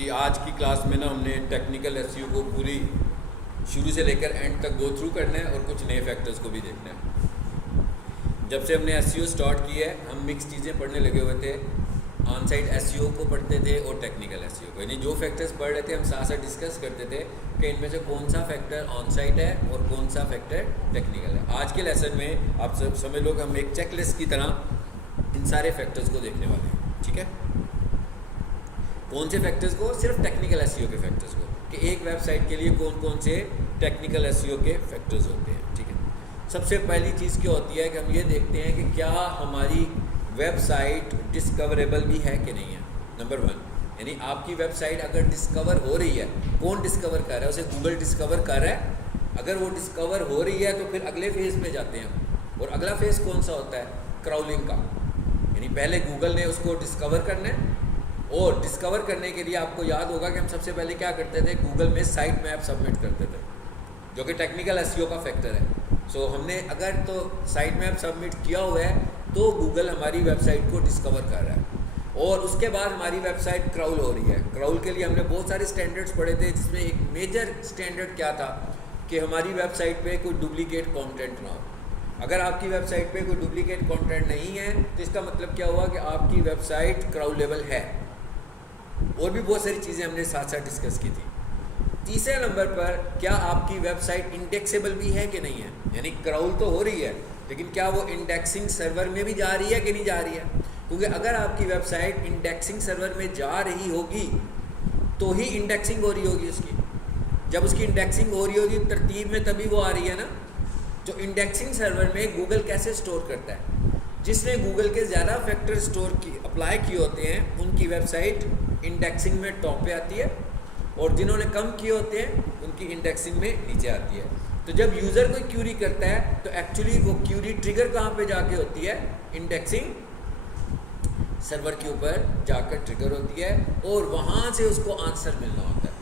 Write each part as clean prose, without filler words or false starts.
जी आज की क्लास में ना हमने टेक्निकल एसईओ को पूरी शुरू से लेकर एंड तक गो थ्रू करना है और कुछ नए फैक्टर्स को भी देखना है। जब से हमने एसईओ स्टार्ट किया है हम मिक्स चीज़ें पढ़ने लगे हुए थे। ऑन साइट एसईओ को पढ़ते थे और टेक्निकल एसईओ को, यानी जो फैक्टर्स पढ़ रहे थे हम साथ साथ डिस्कस करते थे कि इनमें से कौन सा फैक्टर ऑन साइट है और कौन सा फैक्टर टेक्निकल है। आज के लेसन में आप सब समझ लो कि हम एक चेकलिस्ट की तरह इन सारे फैक्टर्स को देखने वाले हैं। ठीक है, कौन से फैक्टर्स को? सिर्फ टेक्निकल एसईओ के फैक्टर्स को, कि एक वेबसाइट के लिए कौन कौन से टेक्निकल एसईओ के फैक्टर्स होते हैं। ठीक है, सबसे पहली चीज़ क्या होती है कि हम ये देखते हैं कि क्या हमारी वेबसाइट डिस्कवरेबल भी है कि नहीं है। नंबर 1, यानी आपकी वेबसाइट अगर डिस्कवर हो रही है, कौन डिस्कवर कर रहा है? उसे गूगल डिस्कवर कर रहा है। अगर वो डिस्कवर हो रही है तो फिर अगले फेज़ में जाते हैं हम। और अगला फेज़ कौन सा होता है? क्राउलिंग का, यानी पहले गूगल ने उसको डिस्कवर करना है और डिस्कवर करने के लिए आपको याद होगा कि हम सबसे पहले क्या करते थे, गूगल में साइट मैप सबमिट करते थे, जो कि टेक्निकल एसईओ का फैक्टर है। सो हमने अगर तो साइट मैप सबमिट किया हुआ है तो गूगल हमारी वेबसाइट को डिस्कवर कर रहा है और उसके बाद हमारी वेबसाइट क्राउल हो रही है। क्राउल के लिए हमने बहुत सारे स्टैंडर्ड्स पढ़े थे, जिसमें एक मेजर स्टैंडर्ड क्या था कि हमारी वेबसाइट पे कोई डुप्लीकेट कंटेंट ना हो। अगर आपकी वेबसाइट पे कोई डुप्लीकेट कंटेंट नहीं है तो इसका मतलब क्या हुआ कि आपकी वेबसाइट क्राउलेबल है। और भी बहुत सारी चीज़ें हमने साथ साथ डिस्कस की थी। तीसरे नंबर पर, क्या आपकी वेबसाइट इंडेक्सेबल भी है कि नहीं है, यानी क्राउल तो हो रही है लेकिन क्या वो इंडेक्सिंग सर्वर में भी जा रही है कि नहीं जा रही है। क्योंकि अगर आपकी वेबसाइट इंडेक्सिंग सर्वर में जा रही होगी तो ही इंडेक्सिंग हो रही होगी उसकी। जब उसकी इंडेक्सिंग हो रही होगी तरतीब में, तभी वो आ रही है ना। जो इंडेक्सिंग सर्वर में गूगल कैसे स्टोर करता है, जिसने गूगल के ज़्यादा फैक्टर अप्लाई किए होते हैं उनकी वेबसाइट इंडेक्सिंग में टॉप पे आती है और जिन्होंने कम किए होते हैं उनकी इंडेक्सिंग में नीचे आती है। तो जब यूज़र कोई क्यूरी करता है तो एक्चुअली वो क्यूरी ट्रिगर कहाँ पे जाके होती है? इंडेक्सिंग सर्वर के ऊपर जाकर ट्रिगर होती है और वहाँ से उसको आंसर मिलना होता है।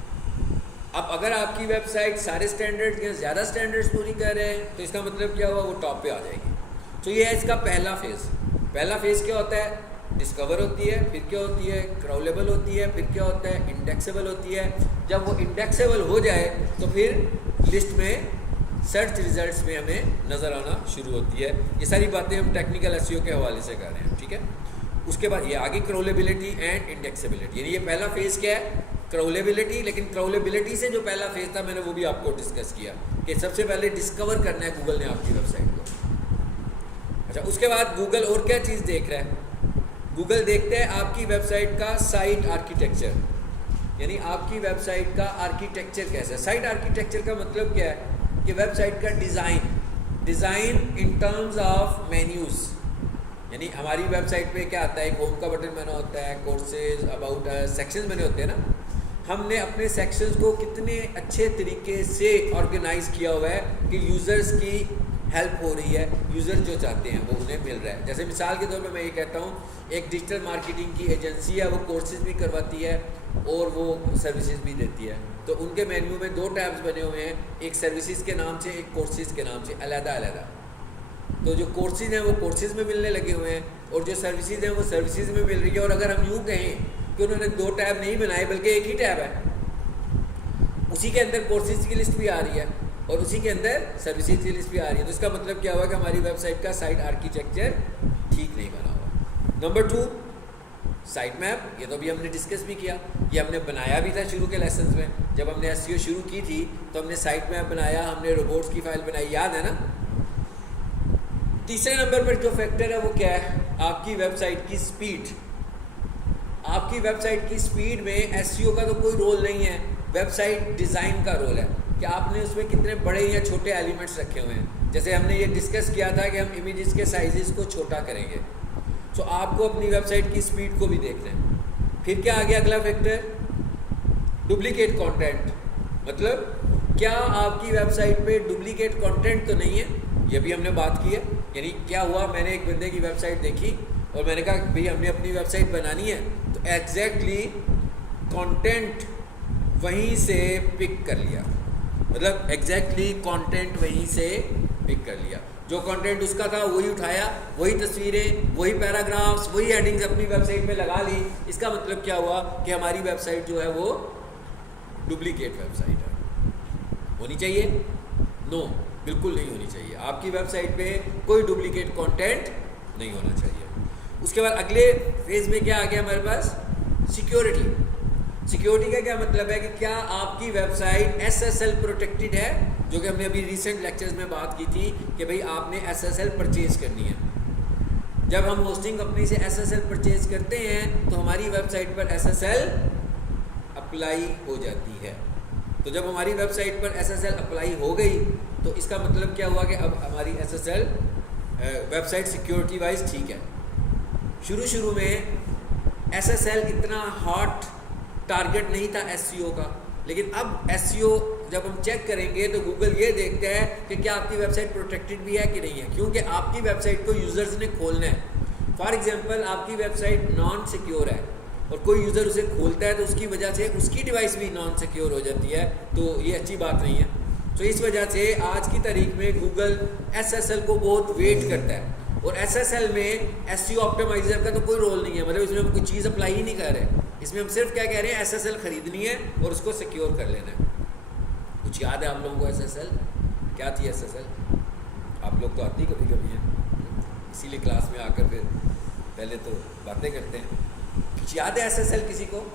अब अगर आपकी वेबसाइट सारे स्टैंडर्ड्स या ज़्यादा स्टैंडर्ड्स पूरी कर रहे हैं तो इसका मतलब क्या हुआ? वो टॉप पे आ जाएगी। तो ये है इसका पहला फेज़। पहला फेज़ क्या होता है? डिस्कवर होती है, फिर क्या होती है? क्राउलेबल होती है, फिर क्या होता है? इंडेक्सेबल होती है। जब वो इंडेक्सेबल हो जाए तो फिर लिस्ट में सर्च रिजल्ट्स में हमें नज़र आना शुरू होती है। ये सारी बातें हम टेक्निकल एसईओ के हवाले से कर रहे हैं। ठीक है, उसके बाद ये आगे क्राउलेबिलिटी एंड इंडेक्सेबिलिटी, यानी ये पहला फेज़ क्या है? क्राउलेबिलिटी। लेकिन क्राउलेबिलिटी से जो पहला फेज़ था मैंने वो भी आपको डिस्कस किया कि सबसे पहले डिस्कवर करना है गूगल ने आपकी वेबसाइट को। अच्छा, उसके बाद गूगल और क्या चीज़ देख रहा है? गूगल देखते हैं आपकी वेबसाइट का साइट आर्किटेक्चर, यानी आपकी वेबसाइट का आर्किटेक्चर कैसा है। साइट आर्किटेक्चर का मतलब क्या है कि वेबसाइट का design in terms of menus, यानी हमारी वेबसाइट पे क्या आता है? एक होम का बटन बना होता है, कोर्सेज, अबाउट, सेक्शंस बने होते हैं ना। हमने अपने सेक्शंस को कितने अच्छे तरीके से ऑर्गेनाइज़ किया हुआ है कि यूज़र्स की हेल्प हो रही है, यूज़र जो चाहते हैं वो उन्हें मिल रहा है। जैसे मिसाल के तौर पे मैं ये कहता हूँ, एक डिजिटल मार्केटिंग की एजेंसी है, वो कोर्सेज भी करवाती है और वो सर्विसेज भी देती है। तो उनके मेन्यू में 2 टैब्स बने हुए हैं, एक सर्विसेज के नाम से, एक कोर्सेज के नाम से, अलग-अलग। तो जो कोर्सेज हैं वो कोर्सेज में मिलने लगे हुए हैं और जो सर्विसेज हैं वो सर्विसेज में मिल रही है। और अगर हम यूँ कहें कि उन्होंने 2 टैब नहीं बनाए बल्कि एक ही टैब है, उसी के अंदर कोर्सेज की लिस्ट भी आ रही है और उसी के अंदर सर्विसेज की लिस्ट भी आ रही है, तो इसका मतलब क्या हुआ कि हमारी वेबसाइट का साइट आर्किटेक्चर ठीक नहीं बना हुआ। Number 2, site map. ये तो अभी हमने डिस्कस भी किया, ये हमने बनाया भी था शुरू के लेसन्स में। जब हमने एसईओ शुरू की थी तो हमने साइट मैप बनाया, हमने रोबोट्स की फाइल बनाई, याद है ना। तीसरे नंबर पर जो फैक्टर है वो क्या है? आपकी वेबसाइट की स्पीड। आपकी वेबसाइट की स्पीड में एसईओ का तो कोई रोल नहीं है, वेबसाइट डिज़ाइन का रोल है कि आपने उसमें कितने बड़े या छोटे एलिमेंट्स रखे हुए हैं। जैसे हमने ये डिस्कस किया था कि हम इमेजेस के साइजेस को छोटा करेंगे, तो आपको अपनी वेबसाइट की स्पीड को भी देखना है। फिर क्या आ गया अगला फैक्टर? Duplicate content. मतलब क्या आपकी वेबसाइट पे डुप्लीकेट कंटेंट तो नहीं है? ये भी हमने बात की है। यानी क्या हुआ, मैंने एक बंदे की वेबसाइट देखी और मैंने कहा भाई हमने अपनी वेबसाइट बनानी है, तो एग्जैक्टली कंटेंट वहीं से पिक कर लिया, मतलब एग्जैक्टली कंटेंट वहीं से पिक कर लिया। जो कंटेंट उसका था वही उठाया, वही तस्वीरें, वही पैराग्राफ्स, वही हेडिंग्स अपनी वेबसाइट पे लगा ली। इसका मतलब क्या हुआ कि हमारी वेबसाइट जो है वो डुप्लीकेट वेबसाइट है। होनी चाहिए? नो, बिल्कुल नहीं होनी चाहिए। आपकी वेबसाइट पे कोई डुप्लीकेट कंटेंट नहीं होना चाहिए। उसके बाद अगले फेज में क्या आ गया हमारे पास? सिक्योरिटी। सिक्योरिटी का क्या मतलब है कि क्या आपकी वेबसाइट SSL प्रोटेक्टेड है, जो कि हमने अभी रिसेंट लेक्चर्स में बात की थी कि भाई आपने SSL परचेज करनी है। जब हम होस्टिंग कंपनी से SSL परचेज करते हैं तो हमारी वेबसाइट पर SSL अप्लाई हो जाती है। तो जब हमारी वेबसाइट पर SSL अप्लाई हो गई तो इसका मतलब क्या हुआ कि अब हमारी SSL वेबसाइट सिक्योरिटी वाइज ठीक है। शुरू में SSL इतना हॉट टारगेट नहीं था SEO का, लेकिन अब SEO जब हम चेक करेंगे तो गूगल ये देखता है कि क्या आपकी वेबसाइट प्रोटेक्टेड भी है कि नहीं है, क्योंकि आपकी वेबसाइट को यूज़र्स ने खोलना है। फॉर एग्जांपल आपकी वेबसाइट नॉन सिक्योर है और कोई यूज़र उसे खोलता है तो उसकी वजह से उसकी डिवाइस भी नॉन सिक्योर हो जाती है, तो ये अच्छी बात नहीं है। तो इस वजह से आज की तारीख में गूगल SSL को बहुत वेट करता है, और SSL में SEO ऑप्टिमाइजर का तो कोई रोल नहीं है, मतलब इसमें हम कोई चीज़ अप्लाई ही नहीं कर रहे। इसमें हम सिर्फ क्या कह रहे हैं, SSL खरीदनी है और उसको सिक्योर कर लेना है। कुछ याद है आप लोगों को SSL क्या थी? SSL आप लोग तो आती कभी कभी हैं, इसीलिए क्लास में आकर फिर पहले तो बातें करते हैं। कुछ याद है SSL किसी को?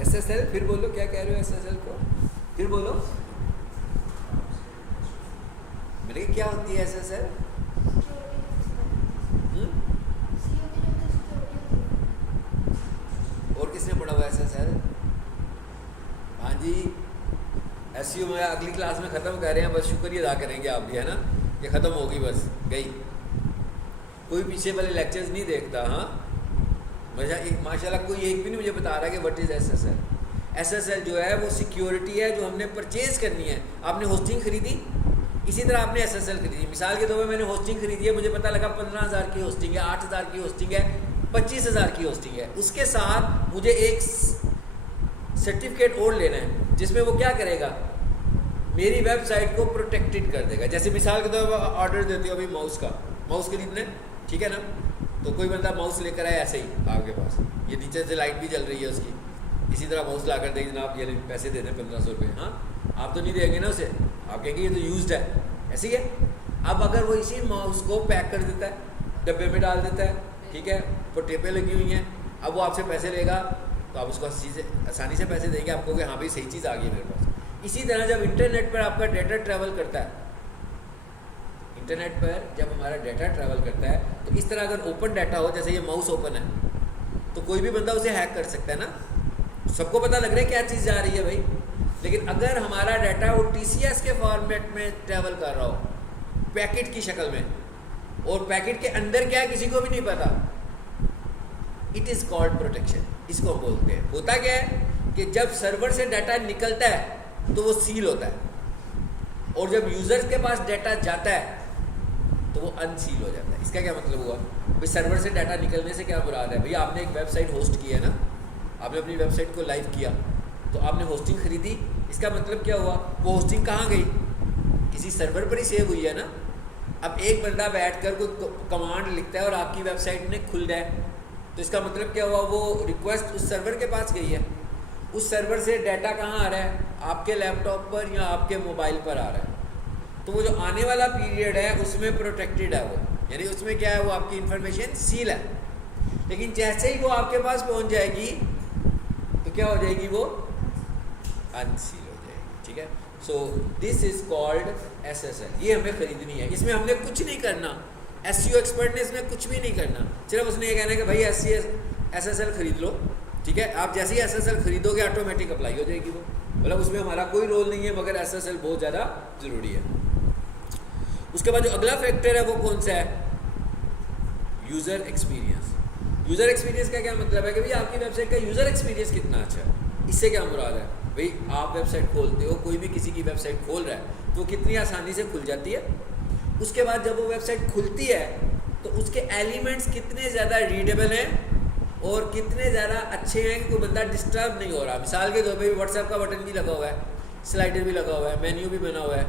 SSL फिर बोलो, क्या कह रहे हो SSL को? फिर बोलो, मेरे क्या होती है SSL? और किसने पढ़ा हुआ SSL? हाँ जी, SEO में अगली क्लास में ख़त्म कर रहे हैं, बस शुक्रिया अदा करेंगे आप भी, है ना? ये ख़त्म होगी, बस गई। कोई पीछे वाले लेक्चर्स नहीं देखता। हाँ माशाल्लाह कोई एक भी नहीं मुझे बता रहा कि व्हाट इज़ SSL। SSL जो है वो सिक्योरिटी है जो हमने परचेज़ करनी है। आपने होस्टिंग खरीदी, इसी तरह आपने SSL खरीदी। मिसाल के तौर पर मैंने होस्टिंग खरीदी है, मुझे पता लगा 15,000 की होस्टिंग है, 8,000 की होस्टिंग है, 25,000 की होस्टिंग है। उसके साथ मुझे एक सर्टिफिकेट और लेना है जिसमें वो क्या करेगा, मेरी वेबसाइट को प्रोटेक्टेड कर देगा। जैसे मिसाल के तौर पर ऑर्डर देते हो अभी माउस का, माउस खरीदने, ठीक है ना? तो कोई बंदा माउस लेकर आया ऐसे ही आपके पास, ये नीचे से लाइट भी जल रही है उसकी, इसी तरह माउस ला कर देंगे जनाब, ये पैसे दे दें 1500 रुपये। हाँ, आप तो नहीं देंगे ना उसे, आप कहेंगे ये तो यूज्ड है, ऐसे ही है। अब अगर वो इसी माउस को पैक कर देता है, डब्बे में डाल देता है, ठीक है, वो टेपें लगी हुई हैं, अब वो आपसे पैसे लेगा तो आप उसको आसानी से पैसे देंगे आपको कि हाँ भाई सही चीज़ आ गई मेरे पास। इसी तरह जब इंटरनेट पर आपका डेटा ट्रैवल करता है, इंटरनेट पर जब हमारा डाटा ट्रैवल करता है तो इस तरह अगर ओपन डाटा हो, जैसे ये माउस ओपन है, तो कोई भी बंदा उसे हैक कर सकता है ना। सबको पता लग रहा है क्या चीज़ जा रही है भाई। लेकिन अगर हमारा डाटा वो TCS के फॉर्मेट में ट्रैवल कर रहा हो, पैकेट की शक्ल में, और पैकेट के अंदर क्या है किसी को भी नहीं पता, इट इज़ कॉल्ड प्रोटेक्शन, इसको हम बोलते हैं। होता क्या है कि जब सर्वर से डाटा निकलता है तो वो सील होता है, और जब यूज़र्स के पास डाटा जाता है तो वो अनसील हो जाता है। इसका क्या मतलब हुआ भाई? सर्वर से डाटा निकलने से क्या मुराद है? भाई आपने एक वेबसाइट होस्ट की है ना, आपने अपनी वेबसाइट को लाइव किया, तो आपने होस्टिंग खरीदी, इसका मतलब क्या हुआ? वो होस्टिंग कहाँ गई? किसी सर्वर पर ही सेव हुई है ना। अब एक बंदा बैठ कर कोई कमांड लिखता है और आपकी वेबसाइट में खुल जाए, तो इसका मतलब क्या हुआ? वो रिक्वेस्ट उस सर्वर के पास गई है, उस सर्वर से डाटा कहाँ आ रहा है? आपके लैपटॉप पर या आपके मोबाइल पर आ रहा है। तो वो जो आने वाला पीरियड है उसमें प्रोटेक्टेड है वो, यानी उसमें क्या है, वो आपकी इंफॉर्मेशन सील है। लेकिन जैसे ही वो आपके पास पहुंच जाएगी तो क्या हो जाएगी? वो अनसील हो जाएगी, ठीक है। So this is called SSL। ये हमें खरीदनी है, इसमें हमने कुछ नहीं करना, SEO एक्सपर्ट ने इसमें कुछ भी नहीं करना, सिर्फ उसने ये कहना है कि भाई SSL खरीद लो, ठीक है। आप जैसे ही SSL खरीदोगे ऑटोमेटिक अप्लाई हो जाएगी वो, मतलब उसमें हमारा कोई रोल नहीं है, मगर SSL बहुत ज़्यादा ज़रूरी है। उसके बाद जो अगला फैक्टर है वो कौन सा है? User experience. यूज़र एक्सपीरियंस का क्या मतलब है कि भाई आपकी वेबसाइट का यूज़र एक्सपीरियंस कितना अच्छा है। इससे क्या मुराद है? भाई आप वेबसाइट खोलते हो, कोई भी किसी की वेबसाइट खोल रहा है तो कितनी आसानी से खुल जाती है। उसके बाद जब वो वेबसाइट खुलती है तो उसके एलिमेंट्स कितने ज़्यादा रीडेबल हैं और कितने ज़्यादा अच्छे हैं कि कोई बंदा डिस्टर्ब नहीं हो रहा। मिसाल के तौर पे व्हाट्सएप का बटन भी लगा हुआ है, स्लाइडर भी लगा हुआ है, मेन्यू भी बना हुआ है,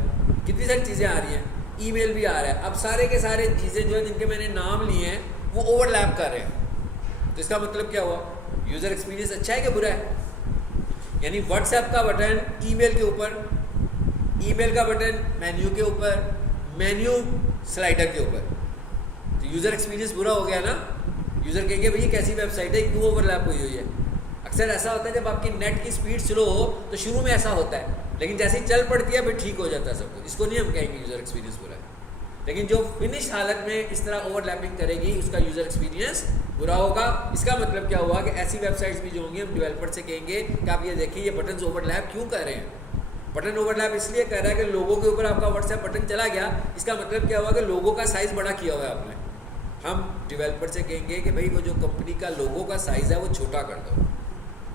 कितनी सारी चीज़ें आ रही हैं, ईमेल भी आ रहा है। अब सारे के सारे चीज़ें जो है जिनके मैंने नाम लिए हैं वो ओवरलैप कर रहे हैं। तो इसका मतलब क्या हुआ, यूज़र एक्सपीरियंस अच्छा है कि बुरा है? यानी व्हाट्सएप का बटन ईमेल के ऊपर, ईमेल का बटन मेन्यू के ऊपर, मेन्यू स्लाइडर के ऊपर, तो यूज़र एक्सपीरियंस बुरा हो गया ना। यूज़र कहेंगे भाई कैसी वेबसाइट है, क्यों ओवरलैप हुई हुई है। अक्सर ऐसा होता है जब आपकी नेट की स्पीड स्लो हो तो शुरू में ऐसा होता है, लेकिन जैसे ही चल पड़ती है फिर ठीक हो जाता है सब कुछ। इसको नहीं हम कहेंगे यूज़र एक्सपीरियंस बुरा है, लेकिन जो फिनिश हालत में इस तरह ओवरलैपिंग करेगी उसका यूज़र एक्सपीरियंस बुरा होगा। इसका मतलब क्या हुआ कि ऐसी वेबसाइट्स भी जो होंगी हम डेवलपर से कहेंगे कि आप ये देखिए ये बटन ओवरलैप क्यों कर रहे हैं। बटन ओवरलैप इसलिए कर रहा है कि लोगों के ऊपर आपका व्हाट्सएप बटन चला गया, इसका मतलब क्या हुआ कि लोगों का साइज़ बड़ा किया हुआ है आपने। हम डेवलपर से कहेंगे कि भाई वो जो कंपनी का लोगो का साइज़ है वो छोटा कर दो,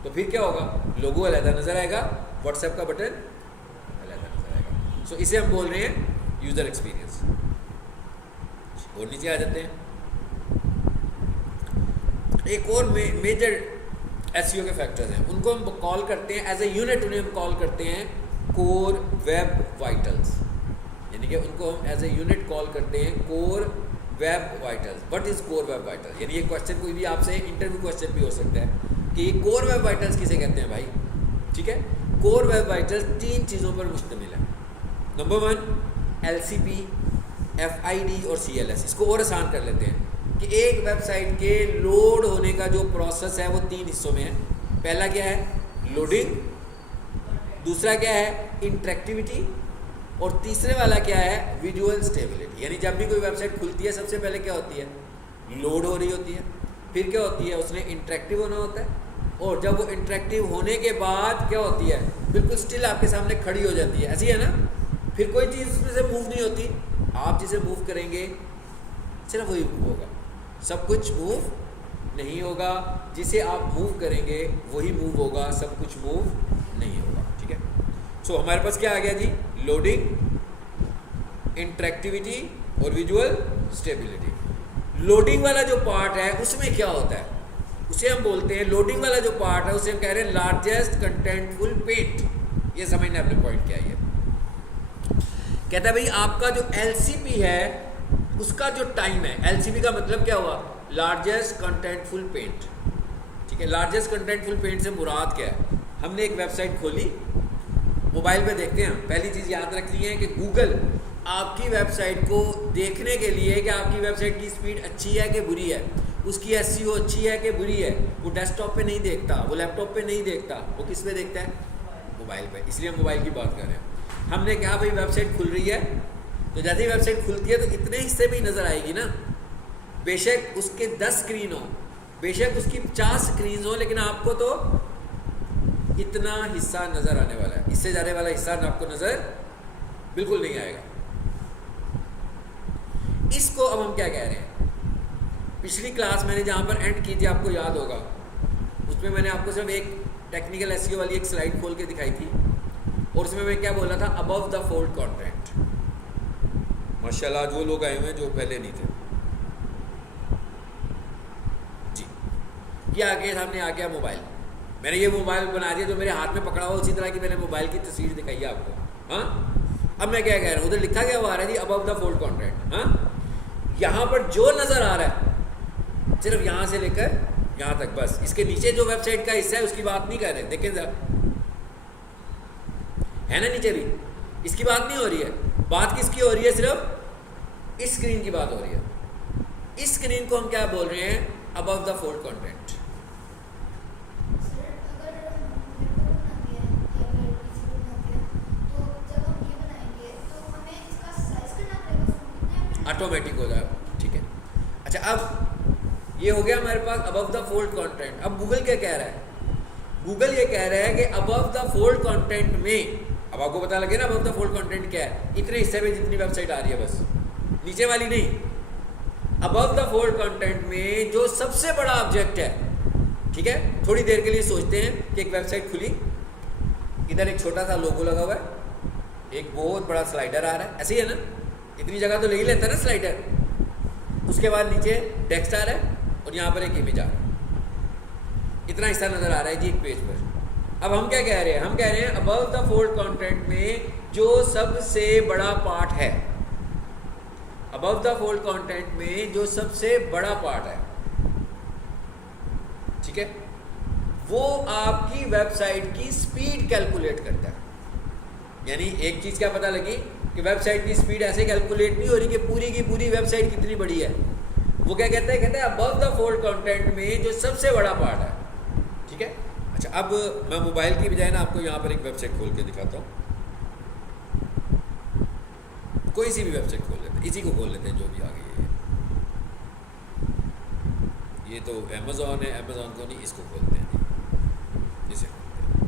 तो फिर क्या होगा, लोगो अलग नज़र आएगा, व्हाट्सएप का बटन अलग नज़र आएगा। सो इसे हम बोल रहे हैं यूज़र एक्सपीरियंस। और नीचे आ जाते हैं, एक और मेजर एसईओ के फैक्टर्स हैं, उनको हम कॉल करते हैं एज ए यूनिट, उन्हें हम कॉल करते हैं कोर वेब वाइटल्स। यानी कि उनको हम एज ए यूनिट कॉल करते हैं core web vitals. What is core web vitals? यानी ये क्वेश्चन कोई भी आपसे इंटरव्यू क्वेश्चन भी हो सकता है कि कोर वेब वाइटल्स किसे कहते हैं भाई। ठीक है, कोर वेब वाइटल्स 3 चीज़ों पर मुश्तमिल है। नंबर 1 LCP, FID और CLS। इसको और आसान कर लेते हैं कि एक वेबसाइट के लोड होने का जो प्रोसेस है वो 3 हिस्सों में है। पहला क्या है, लोडिंग, दूसरा क्या है, इंटरेक्टिविटी, और तीसरे वाला क्या है, विजुअल स्टेबिलिटी। यानी जब भी कोई वेबसाइट खुलती है सबसे पहले क्या होती है, लोड हो रही होती है, फिर क्या होती है, उसने इंटरेक्टिव होना होता है, और जब वो इंटरेक्टिव होने के बाद क्या होती है, बिल्कुल स्टिल आपके सामने खड़ी हो जाती है। ऐसी है ना, फिर कोई चीज़ उसमें से मूव नहीं होती। आप जिसे मूव करेंगे सिर्फ वही मूव होगा, सब कुछ मूव नहीं होगा। जिसे आप मूव करेंगे वही मूव होगा, सब कुछ मूव नहीं होगा। ठीक है, सो हमारे पास क्या आ गया जी, लोडिंग, इंटरेक्टिविटी और विजुअल स्टेबिलिटी। लोडिंग वाला जो पार्ट है उसमें क्या होता है, उसे हम बोलते हैं, लोडिंग वाला जो पार्ट है उसे हम कह रहे हैं लार्जेस्ट कंटेंटफुल पेज। ये समझना आपने पॉइंट क्या है। कहता है भाई आपका जो LCP है उसका जो टाइम है, LCP का मतलब क्या हुआ, लार्जेस्ट कंटेंटफुल पेंट। ठीक है, लार्जेस्ट कंटेंटफुल पेंट से मुराद क्या है, हमने एक वेबसाइट खोली, मोबाइल पे देखते हैं, पहली चीज़ याद रखनी है कि गूगल आपकी वेबसाइट को देखने के लिए कि आपकी वेबसाइट की स्पीड अच्छी है कि बुरी है, उसकी SEO अच्छी है कि बुरी है, वो डेस्कटॉप पे नहीं देखता, वो लैपटॉप पे नहीं देखता, वो किस पे देखता है, मोबाइल पे। इसलिए हम मोबाइल की बात कर रहे हैं। हमने कहा भाई वेबसाइट खुल रही है, तो जैसे ही वेबसाइट खुलती है तो इतने हिस्से भी नज़र आएगी ना, बेशक उसके 10 स्क्रीन हो, बेशक उसकी 50 स्क्रीन हो, लेकिन आपको तो इतना हिस्सा नज़र आने वाला है, इससे जाने वाला हिस्सा आपको नज़र बिल्कुल नहीं आएगा। इसको अब हम क्या कह रहे हैं, पिछली क्लास मैंने जहाँ पर एंड की थी आपको याद होगा, उसमें मैंने आपको सिर्फ एक टेक्निकल SEO वाली एक स्लाइड खोल के दिखाई थी, और उसमें मैं क्या बोला था, अबव द फोल्ड कंटेंट। माशाल्लाह आज वो लोग आए हुए हैं जो पहले नहीं थे जी। ये आगे सामने आ गया मोबाइल, मैंने ये मोबाइल बना दिया तो मेरे हाथ में पकड़ा हुआ, उसी तरह की मैंने मोबाइल की तस्वीर दिखाई है आपको। हाँ, अब मैं क्या कह रहा हूँ, उधर लिखा गया हुआ आ रहा है जी अबव द फोल्ड कंटेंट। हाँ, यहाँ पर जो नज़र आ रहा है सिर्फ यहाँ से लेकर यहाँ तक, बस इसके नीचे जो वेबसाइट का हिस्सा है उसकी बात नहीं कर रहे। देखें जरा, है ना, नीचे भी इसकी बात नहीं हो रही है, बात किसकी हो रही है, सिर्फ इस स्क्रीन की बात हो रही है। इस स्क्रीन को हम क्या बोल रहे हैं, above the fold content. Automatic हो जाए, ठीक है। अच्छा, अब ये हो गया हमारे पास अबव द फोल्ड कंटेंट। अब गूगल क्या कह रहा है, गूगल ये कह रहा है कि अबव द फोल्ड कंटेंट में, अब आपको पता लगे ना अबव द फोल्ड कंटेंट क्या है, इतने हिस्से में जितनी वेबसाइट आ रही है बस, नीचे वाली नहीं। अबव द फोल्ड कंटेंट में जो सबसे बड़ा ऑब्जेक्ट है, ठीक है, थोड़ी देर के लिए सोचते हैं कि एक वेबसाइट खुली, इधर एक छोटा सा लोगो लगा हुआ है, एक बहुत बड़ा स्लाइडर आ रहा है, ऐसे ही है ना, इतनी जगह तो ले ही लेता है ना स्लाइडर। उसके बाद नीचे टेक्स्ट आ रहा है और यहाँ पर एक इमेज आ रहा है, इतना हिस्सा नज़र आ रहा है जी एक पेज पर। अब हम क्या कह रहे हैं, हम कह रहे हैं अबव द फोल्ड कंटेंट में जो सबसे बड़ा पार्ट है, अबव द फोल्ड कंटेंट में जो सबसे बड़ा पार्ट है, ठीक है, वो आपकी वेबसाइट की स्पीड कैलकुलेट करता है। यानी एक चीज़ क्या पता लगी कि वेबसाइट की स्पीड ऐसे कैलकुलेट नहीं हो रही कि पूरी की पूरी वेबसाइट कितनी बड़ी है। वो क्या कहते हैं, कहते हैं अबव द फोल्ड कंटेंट में जो सबसे बड़ा पार्ट है, ठीक है। अच्छा, अब मैं मोबाइल की बजाय ना आपको यहाँ पर एक वेबसाइट खोल के दिखाता हूँ। कोई सी भी वेबसाइट खोल लेते हैं, इसी को खोल लेते हैं जो भी आ गई है। ये तो अमेज़ॉन है, अमेज़ॉन को नहीं, इसको खोलते हैं, इसे खोलते हैं।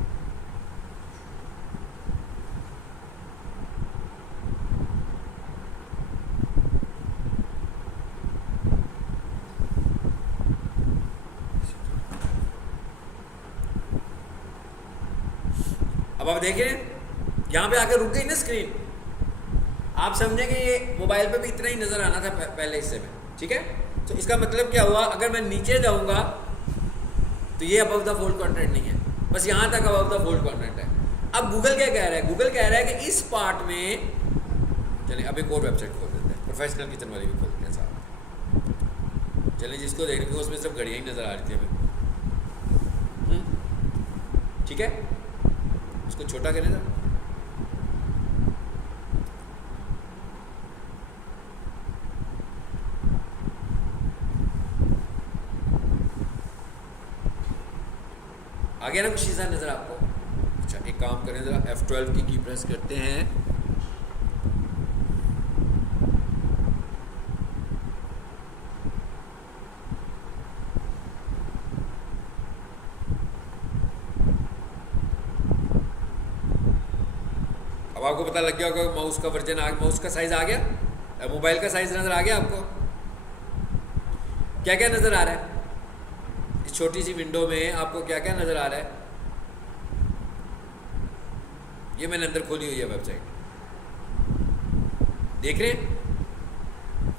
अब आप देखें यहाँ पे आकर रुक गई ना स्क्रीन, आप समझेंगे ये मोबाइल पे भी इतना ही नज़र आना था पहले हिस्से में, ठीक है। तो इसका मतलब क्या हुआ, अगर मैं नीचे जाऊँगा तो ये अबव द फोल्ड कंटेंट नहीं है, बस यहाँ तक अबव द फोल्ड कंटेंट है। अब गूगल क्या कह रहा है, गूगल कह रहा है कि इस पार्ट में, चलिए अब एक और वेबसाइट खोल देते हैं, प्रोफेशनल किचन वाली भी खोलते हैं साथ। चलिए जिसको देखने को उसमें सब घड़ियाँ ही नज़र आ रही थी हमें, ठीक है, उसको छोटा करें ना। आ गया ना कुछ चीज़ा नज़र आपको। अच्छा, एक काम करें ज़रा F12 की प्रेस करते हैं। अब आपको पता लग गया होगा माउस का वर्जन माउस का साइज़ आ गया, मोबाइल का साइज़ नज़र आ गया आपको। क्या क्या नज़र आ रहा है इस छोटी सी विंडो में, आपको क्या क्या नज़र आ रहा है। ये मैंने अंदर खोली हुई है वेबसाइट, देख रहे हैं,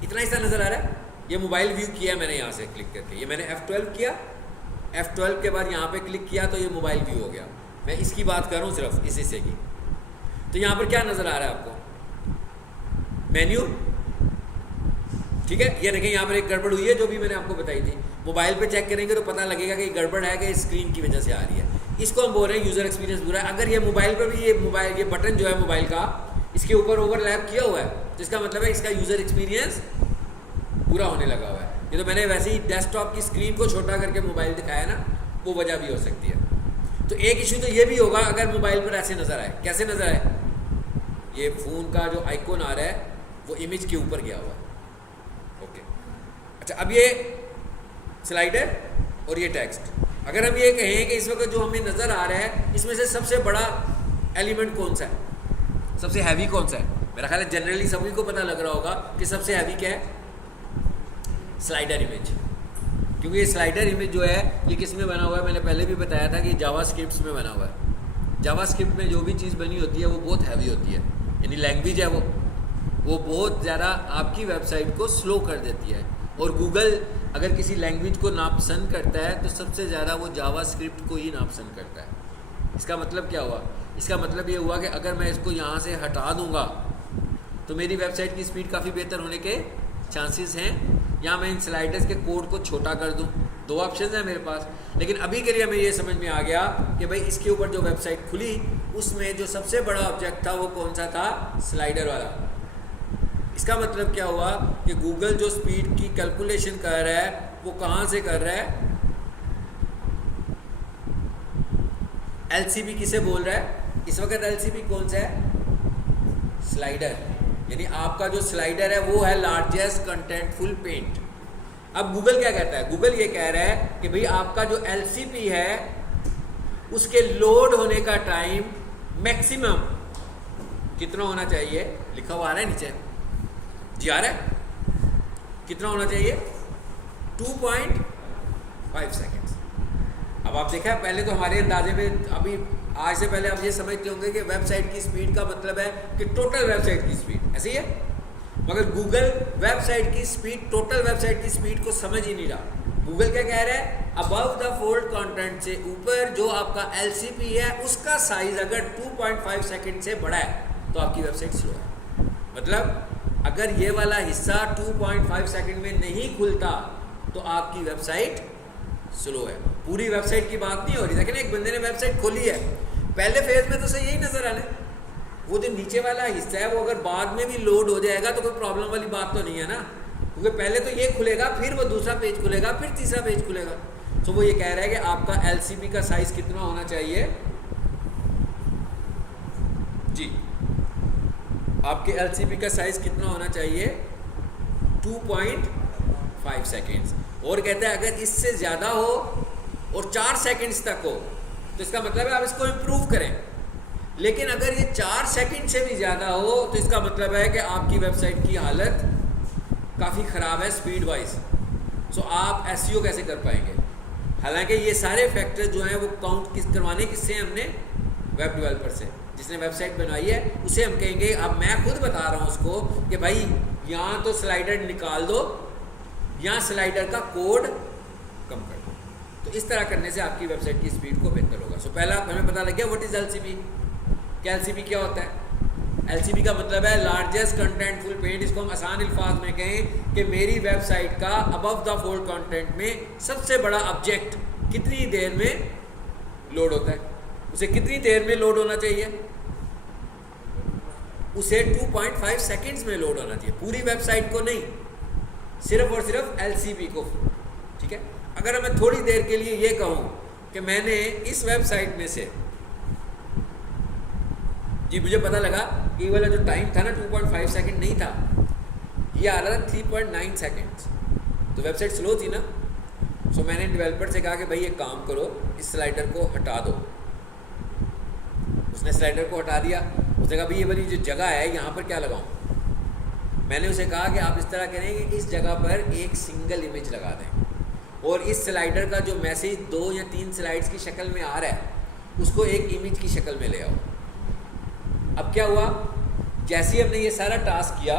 इतना हिस्सा नज़र आ रहा है। ये मोबाइल व्यू किया मैंने यहाँ से क्लिक करके, ये मैंने F12 किया, F12 के बाद यहाँ पे क्लिक किया तो ये मोबाइल व्यू हो गया। मैं इसकी बात कर रहा हूँ सिर्फ इस हिस्से की। तो यहाँ पर क्या नज़र आ रहा है आपको, मेन्यू, ठीक है। ये देखें यहाँ पर एक गड़बड़ हुई है जो भी मैंने आपको बताई थी। मोबाइल पे चेक करेंगे तो पता लगेगा कि गड़बड़ है कि स्क्रीन की वजह से आ रही है। इसको हम बोल रहे हैं यूज़र एक्सपीरियंस बुरा है। अगर ये मोबाइल पर भी ये बटन जो है मोबाइल का, इसके ऊपर ओवरलैप किया हुआ है, तो इसका मतलब है इसका यूज़र एक्सपीरियंस पूरा होने लगा हुआ है। ये तो मैंने वैसे ही डेस्कटॉप की स्क्रीन को छोटा करके मोबाइल दिखाया ना, वो वजह भी हो सकती है। तो एक इशू तो ये भी होगा अगर मोबाइल पर ऐसे नज़र आए। कैसे नज़र आए, ये फ़ोन का जो आइकॉन आ रहा है वो इमेज के ऊपर गया हुआ है, ओके। अच्छा, अब ये स्लाइडर और ये टेक्स्ट, अगर हम ये कहें कि इस वक्त जो हमें नज़र आ रहा है इसमें से सबसे बड़ा एलिमेंट कौन सा है, सबसे हैवी कौन सा है, मेरा ख्याल है जनरली सभी को पता लग रहा होगा कि सबसे हैवी क्या है, स्लाइडर इमेज। क्योंकि ये स्लाइडर इमेज जो है ये किस में बना हुआ है, मैंने पहले भी बताया था कि जावास्क्रिप्ट में बना हुआ है। जावास्क्रिप्ट में जो भी चीज़ बनी होती है वो बहुत हैवी होती है, यानी लैंग्वेज है वो बहुत ज़्यादा आपकी वेबसाइट को स्लो कर देती है। और गूगल अगर किसी लैंग्वेज को नापसंद करता है तो सबसे ज़्यादा वो जावास्क्रिप्ट को ही नापसंद करता है। इसका मतलब क्या हुआ, इसका मतलब ये हुआ कि अगर मैं इसको यहाँ से हटा दूँगा तो मेरी वेबसाइट की स्पीड काफ़ी बेहतर होने के चांसेस हैं। या मैं इन स्लाइडर्स के कोड को छोटा कर दूँ, दो ऑप्शन हैं मेरे पास। लेकिन अभी के लिए हमें ये समझ में आ गया कि भाई इसके ऊपर जो वेबसाइट खुली उसमें जो सबसे बड़ा ऑब्जेक्ट था वो कौन सा था, स्लाइडर वाला। इसका मतलब क्या हुआ कि गूगल जो स्पीड की कैलकुलेशन कर रहा है वो कहाँ से कर रहा है, एलसीपी किसे बोल रहा है इस वक्त, एलसीपी कौन सा है, स्लाइडर। यानी आपका जो स्लाइडर है वो है लार्जेस्ट कंटेंटफुल पेंट। अब गूगल क्या कहता है, गूगल ये कह रहा है कि भाई आपका जो एलसीपी है उसके लोड होने का टाइम मैक्सिमम कितना होना चाहिए, लिखा हुआ आ रहा है नीचे जी, आ रहा है, कितना होना चाहिए, 2.5 सेकेंड्स। अब आप देखा है पहले तो हमारे अंदाजे में, अभी आज से पहले आप ये समझते होंगे कि वेबसाइट की स्पीड का मतलब है कि टोटल वेबसाइट की स्पीड, ऐसे ही है। मगर गूगल वेबसाइट की स्पीड, टोटल वेबसाइट की स्पीड को समझ ही नहीं रहा। गूगल क्या कह रहा है, अबव द फोल्ड कंटेंट से ऊपर जो आपका LCP है उसका साइज अगर 2.5 सेकंड से बड़ा है तो आपकी वेबसाइट स्लो है। मतलब अगर ये वाला हिस्सा 2.5 सेकंड में नहीं खुलता तो आपकी वेबसाइट स्लो है। पूरी वेबसाइट की बात नहीं हो रही। देखिए ना, एक बंदे ने वेबसाइट खोली है, पहले फेज में तो सही यही नजर आने, वो जो नीचे वाला हिस्सा है वो अगर बाद में भी लोड हो जाएगा तो कोई प्रॉब्लम वाली बात तो नहीं है ना, क्योंकि पहले तो ये खुलेगा, फिर वो दूसरा पेज खुलेगा, फिर तीसरा पेज खुलेगा। तो वो ये कह रहा है कि आपका LCP का साइज कितना होना चाहिए जी, आपके LCP का साइज कितना होना चाहिए, 2.5 सेकेंड्स। और कहता है अगर इससे ज़्यादा हो और 4 सेकेंड्स तक हो तो इसका मतलब है आप इसको इम्प्रूव करें। लेकिन अगर ये 4 सेकंड से भी ज़्यादा हो तो इसका मतलब है कि आपकी वेबसाइट की हालत काफ़ी ख़राब है स्पीड वाइज। सो आप SEO कैसे कर पाएंगे? हालांकि ये सारे फैक्टर जो हैं वो काउंट करवाने किससे, हमने वेब डेवलपर से, जिसने वेबसाइट बनवाई है उसे हम कहेंगे। अब मैं खुद बता रहा हूँ उसको कि भाई यहाँ तो स्लाइडर निकाल दो, यहाँ स्लाइडर का कोड कम कर दो। तो इस तरह करने से आपकी वेबसाइट की स्पीड को बेहतर होगा। सो पहला हमें पता लग गया व्हाट इज़ LCP। क्या LCP क्या होता है? LCP का मतलब है लार्जेस्ट कंटेंटफुल पेज। इसको हम आसान अल्फाज में कहें कि मेरी वेबसाइट का अबव द फोल्ड कंटेंट में सबसे बड़ा ऑब्जेक्ट कितनी देर में लोड होता है, उसे कितनी देर में लोड होना चाहिए, उसे 2.5 सेकंड्स में लोड होना चाहिए, पूरी वेबसाइट को नहीं, सिर्फ और सिर्फ LCP को। ठीक है, अगर मैं थोड़ी देर के लिए ये कहूँ कि मैंने इस वेबसाइट में से जी, मुझे पता लगा कि ये वाला जो टाइम था ना 2.5 सेकंड नहीं था, ये आ रहा था 3.9 सेकंड्स, तो वेबसाइट स्लो थी ना। सो मैंने डेवलपर से कहा कि भाई एक काम करो, इस स्लाइडर को हटा दो। उसने स्लाइडर को हटा दिया। उसने कहा भाई ये वाली जो जगह है यहाँ पर क्या लगाऊँ? मैंने उसे कहा कि आप इस तरह करें कि इस जगह पर एक सिंगल इमेज लगा दें और इस स्लाइडर का जो मैसेज 2 या 3 स्लाइड्स की शक्ल में आ रहा है उसको एक इमेज की शक्ल में ले आओ। अब क्या हुआ, जैसे ही हमने ये सारा टास्क किया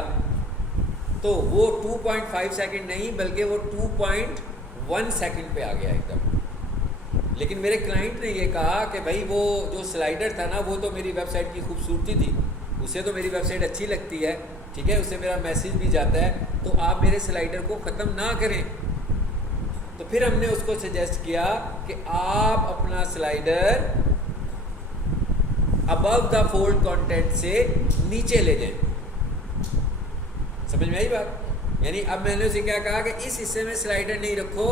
तो वो 2.5 सेकंड नहीं बल्कि वो 2.1 सेकंड पे आ गया एकदम। लेकिन मेरे क्लाइंट ने ये कहा कि भाई वो जो स्लाइडर था ना वो तो मेरी वेबसाइट की खूबसूरती थी, उसे तो मेरी वेबसाइट अच्छी लगती है, ठीक है, उससे मेरा मैसेज भी जाता है, तो आप मेरे स्लाइडर को ख़त्म ना करें। तो फिर हमने उसको सजेस्ट किया कि आप अपना slider above the fold content से नीचे ले जाएं। समझ में आई बात? यानी अब मैंने उसे क्या कहा कि इस हिस्से में स्लाइडर नहीं रखो,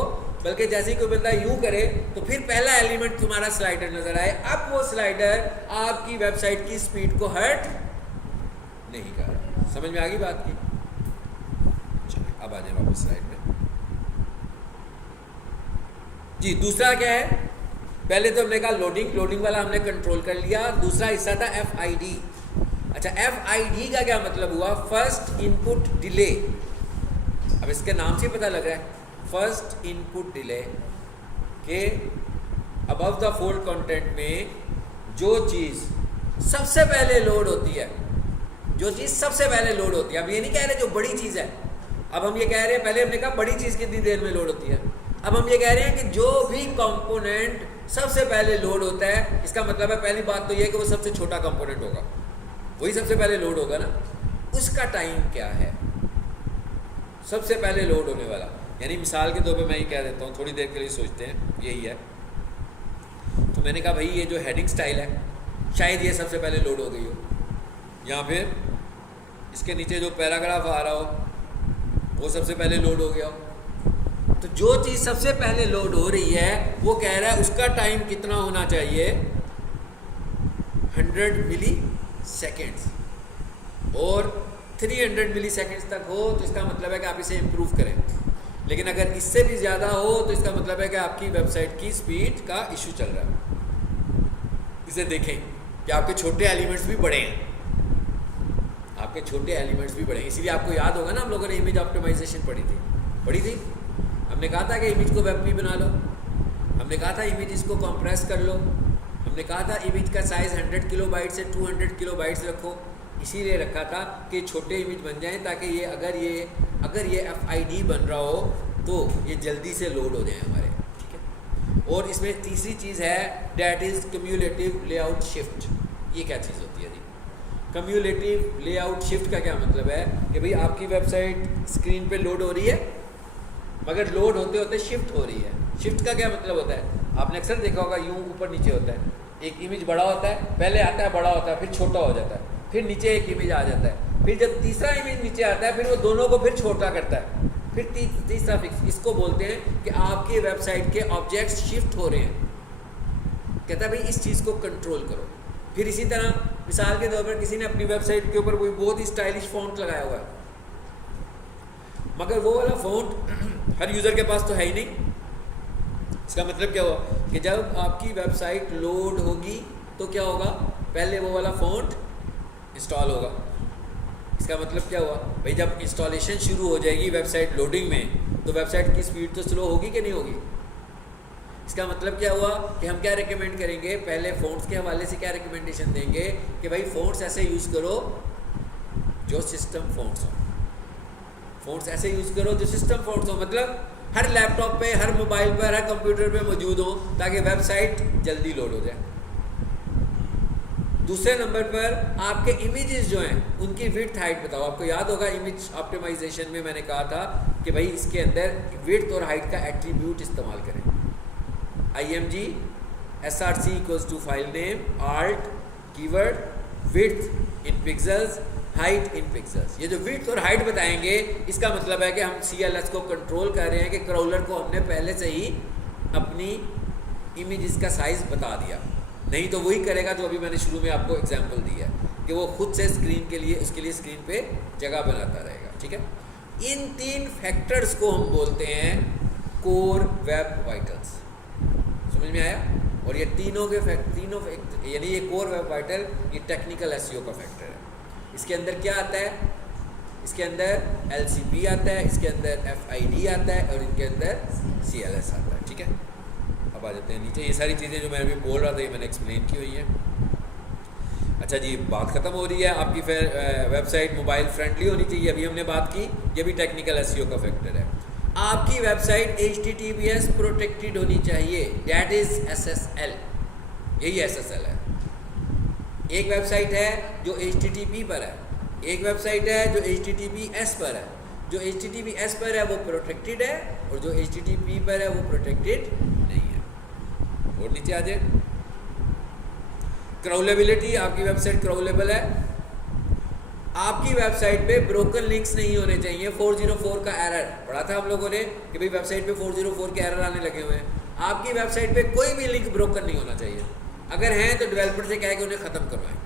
बल्कि जैसे ही कोई बंदा यूं करे तो फिर पहला एलिमेंट तुम्हारा स्लाइडर नजर आए। अब वो स्लाइडर आपकी वेबसाइट की स्पीड को हर्ट नहीं कर रहा। समझ में आ गई बात की? चलिए अब आ जाए वापस स्लाइड में जी। दूसरा क्या है? पहले तो हमने कहा लोडिंग वाला हमने कंट्रोल कर लिया। दूसरा हिस्सा था FID। अच्छा, FID का क्या मतलब हुआ? First input delay. अब इसके नाम से पता लग रहा है फर्स्ट इनपुट डिले के अबव द फोल्ड कंटेंट में जो चीज़ सबसे पहले लोड होती है, जो चीज़ सबसे पहले लोड होती है। अब ये नहीं कह रहे जो बड़ी चीज़ है, अब हम ये कह रहे हैं, पहले हमने कहा बड़ी चीज़ कितनी देर में लोड होती है, अब हम ये कह रहे हैं कि जो भी कंपोनेंट सबसे पहले लोड होता है, इसका मतलब है पहली बात तो ये है कि वो सबसे छोटा कंपोनेंट होगा, वही सबसे पहले लोड होगा ना। उसका टाइम क्या है सबसे पहले लोड होने वाला? यानी मिसाल के तौर पे मैं ये कह देता हूँ, थोड़ी देर के लिए सोचते हैं यही है। तो मैंने कहा भाई ये जो हेडिंग स्टाइल है शायद ये सबसे पहले लोड हो गई हो, या फिर इसके नीचे जो पैराग्राफ आ रहा हो वो सबसे पहले लोड हो गया हो। तो जो चीज़ सबसे पहले लोड हो रही है वो कह रहा है उसका टाइम कितना होना चाहिए, 100 मिली सेकेंड्स, और 300 मिली सेकेंड्स तक हो तो इसका मतलब है कि आप इसे इम्प्रूव करें। लेकिन अगर इससे भी ज़्यादा हो तो इसका मतलब है कि आपकी वेबसाइट की स्पीड का इशू चल रहा है। इसे देखें कि आपके छोटे एलिमेंट्स भी बड़े हैं, आपके छोटे एलिमेंट्स भी बड़े हैं। इसीलिए आपको याद होगा ना, हम लोगों ने इमेज ऑप्टिमाइजेशन पढ़ी थी। हमने कहा था कि इमेज को वेब बना लो, हमने कहा था इमेज इसको कंप्रेस कर लो, हमने कहा था इमेज का साइज़ 100 किलोबाइट से 200 किलोबाइट्स रखो, इसीलिए रखा था कि छोटे इमेज बन जाएं ताकि ये अगर ये FID बन रहा हो तो ये जल्दी से लोड हो जाए हमारे, ठीक है। और इसमें तीसरी चीज़ है that is cumulative layout shift. ये क्या चीज़ होती है जी? कम्यूलेटिव लेआउट शिफ्ट का क्या मतलब है कि भाई आपकी वेबसाइट स्क्रीन पे लोड हो रही है, मगर लोड होते होते शिफ्ट हो रही है। शिफ्ट का क्या मतलब होता है? आपने अक्सर देखा होगा यूँ ऊपर नीचे होता है, एक इमेज बड़ा होता है, पहले आता है बड़ा होता है, फिर छोटा हो जाता है, फिर नीचे एक इमेज आ जाता है, फिर जब तीसरा इमेज नीचे आता है फिर वो दोनों को फिर छोटा करता है, फिर तीसरा फिक्स। इसको बोलते हैं कि आपकी वेबसाइट के ऑब्जेक्ट्स शिफ्ट हो रहे हैं। कहता है भाई इस चीज़ को कंट्रोल करो। फिर इसी तरह मिसाल के तौर पर किसी ने अपनी वेबसाइट के ऊपर कोई बहुत ही स्टाइलिश फ़ॉन्ट लगाया हुआ है, मगर वो वाला फ़ॉन्ट हर यूज़र के पास तो है ही नहीं। इसका मतलब क्या हुआ कि जब आपकी वेबसाइट लोड होगी तो क्या होगा, पहले वो वाला फ़ॉन्ट इंस्टॉल होगा। इसका मतलब क्या हुआ भाई, जब इंस्टॉलेशन शुरू हो जाएगी वेबसाइट लोडिंग में तो वेबसाइट की स्पीड तो स्लो होगी कि नहीं होगी। इसका मतलब क्या हुआ कि हम क्या रिकमेंड करेंगे, पहले फ़ॉन्ट्स के हवाले से क्या रिकमेंडेशन देंगे कि भाई फ़ॉन्ट्स ऐसे यूज़ करो जो सिस्टम फ़ॉन्ट्स हो, फ़ॉन्ट्स ऐसे यूज़ करो जो सिस्टम फ़ॉन्ट्स हो, मतलब हर लैपटॉप पे, हर मोबाइल पर, हर कंप्यूटर पे मौजूद हो ताकि वेबसाइट जल्दी लोड हो जाए। दूसरे नंबर पर आपके इमेजेस जो हैं उनकी विड्थ हाइट बताओ। आपको याद होगा इमेज ऑप्टिमाइजेशन में मैंने कहा था कि भाई इसके अंदर विड्थ और हाइट का एट्रीब्यूट इस्तेमाल करें। IMG SRC equals to file name alt keyword width in pixels height in pixels. ये जो विड्थ और हाइट बताएंगे इसका मतलब है कि हम CLS को कंट्रोल कर रहे हैं कि क्रॉलर को हमने पहले से ही अपनी इमेजेस का साइज़ बता दिया। नहीं तो वही करेगा जो अभी मैंने शुरू में आपको एग्जांपल दिया कि वो खुद से स्क्रीन के लिए उसके लिए स्क्रीन पे जगह बनाता रहेगा, ठीक है। इन 3 फैक्टर्स को हम बोलते हैं कोर वेब वाइटल्स। समझ में आया? और ये तीनों यानी ये कोर वेब वाइटल ये टेक्निकल SEO का फैक्टर है। इसके अंदर क्या आता है? इसके अंदर LCP आता है, इसके अंदर FID आता है और इनके अंदर CLS आता है, ठीक है। अब आ जाते हैं नीचे। ये सारी चीज़ें जो मैं अभी बोल रहा था ये मैंने एक्सप्लेन की हुई है। अच्छा जी, बात ख़त्म हो रही है आपकी। फिर वेबसाइट मोबाइल फ्रेंडली होनी चाहिए, अभी हमने बात की। ये भी टेक्निकल SEO का फैक्टर है। आपकी वेबसाइट HTTPS प्रोटेक्टेड होनी चाहिए, डैट इज़ SSL। यही SSL है। एक वेबसाइट है जो HTTP पर है, एक वेबसाइट है जो HTTPS पर है। जो HTTPS पर है वो प्रोटेक्टेड है और जो HTTP पर है वो प्रोटेक्टेड नहीं है। और नीचे आ जाए, क्राउलेबिलिटी, आपकी वेबसाइट क्राउलेबल है। आपकी वेबसाइट पे ब्रोकन लिंक्स नहीं होने चाहिए। 404 का एरर पढ़ा था हम लोगों ने कि भाई वेबसाइट पे 404 के एरर आने लगे हुए हैं। आपकी वेबसाइट पे कोई भी लिंक ब्रोकन नहीं होना चाहिए। अगर हैं तो डेवलपर से कहे कि उन्हें ख़त्म करवाएं।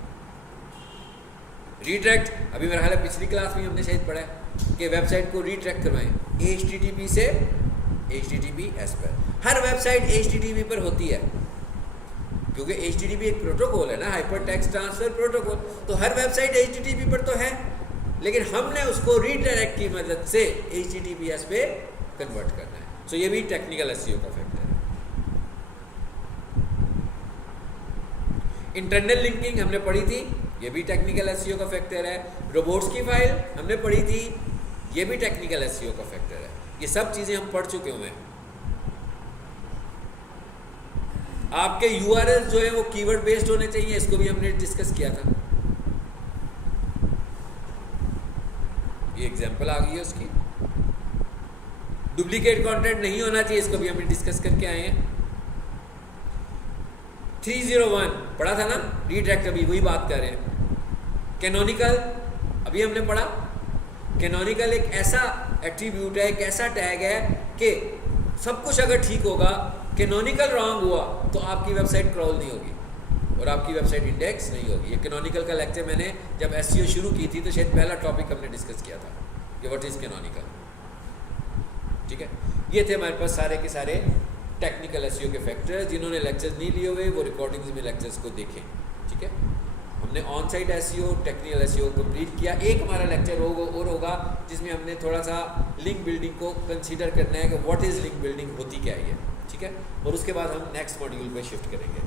रीट्रैक्ट, अभी मेरा ख्याल है पिछली क्लास में हमने शायद पढ़ा है कि वेबसाइट को रीट्रैक्ट करवाएं HTTP से HTTPS पर। हर वेबसाइट HTTP पर होती है क्योंकि HTTP एक प्रोटोकॉल है ना, हाइपर टेक्स्ट ट्रांसफर प्रोटोकॉल। तो हर वेबसाइट HTTP पर तो है, लेकिन हमने उसको रीडायरेक्ट की मदद से HTTPS पे कन्वर्ट करना है। सो ये भी टेक्निकल SEO का फैक्टर है। इंटरनल लिंकिंग हमने पढ़ी थी, ये भी टेक्निकल SEO का फैक्टर है। रोबोट्स की फाइल हमने पढ़ी थी, ये भी टेक्निकल SEO का फैक्टर है। ये सब चीज़ें हम पढ़ चुके हुए हैं। आपके URL जो है वो कीवर्ड बेस्ड होने चाहिए, इसको भी हमने डिस्कस किया था। ये एग्जांपल आ गई है उसकी। डुप्लीकेट कंटेंट नहीं होना चाहिए, इसको भी हमने डिस्कस करके आए हैं। 301 पढ़ा था ना, रीडायरेक्ट, अभी वही बात कर रहे हैं। कैनोनिकल अभी हमने पढ़ा। कैनोनिकल एक ऐसा एट्रीब्यूट है, एक ऐसा टैग है कि सब कुछ अगर ठीक होगा, कैनोनिकल रॉन्ग हुआ तो आपकी वेबसाइट क्रॉल नहीं होगी और आपकी वेबसाइट इंडेक्स नहीं होगी। ये कैनोनिकल का लेक्चर मैंने जब SEO शुरू की थी तो शायद पहला टॉपिक हमने डिस्कस किया था कि व्हाट इज़ कैनोनिकल, ठीक है। ये थे हमारे पास सारे के सारे टेक्निकल SEO के फैक्टर। जिन्होंने लेक्चर्स नहीं लिए हुए वो रिकॉर्डिंग्स में लेक्चर्स को देखें, ठीक है। हमने on site SEO, technical SEO complete किया। एक हमारा लेक्चर होगा जिसमें हमने थोड़ा सा लिंक बिल्डिंग को कंसीडर करना है कि व्हाट इज़ लिंक बिल्डिंग, होती क्या है, ठीक है। और उसके बाद हम नेक्स्ट मॉड्यूल पे शिफ्ट करेंगे।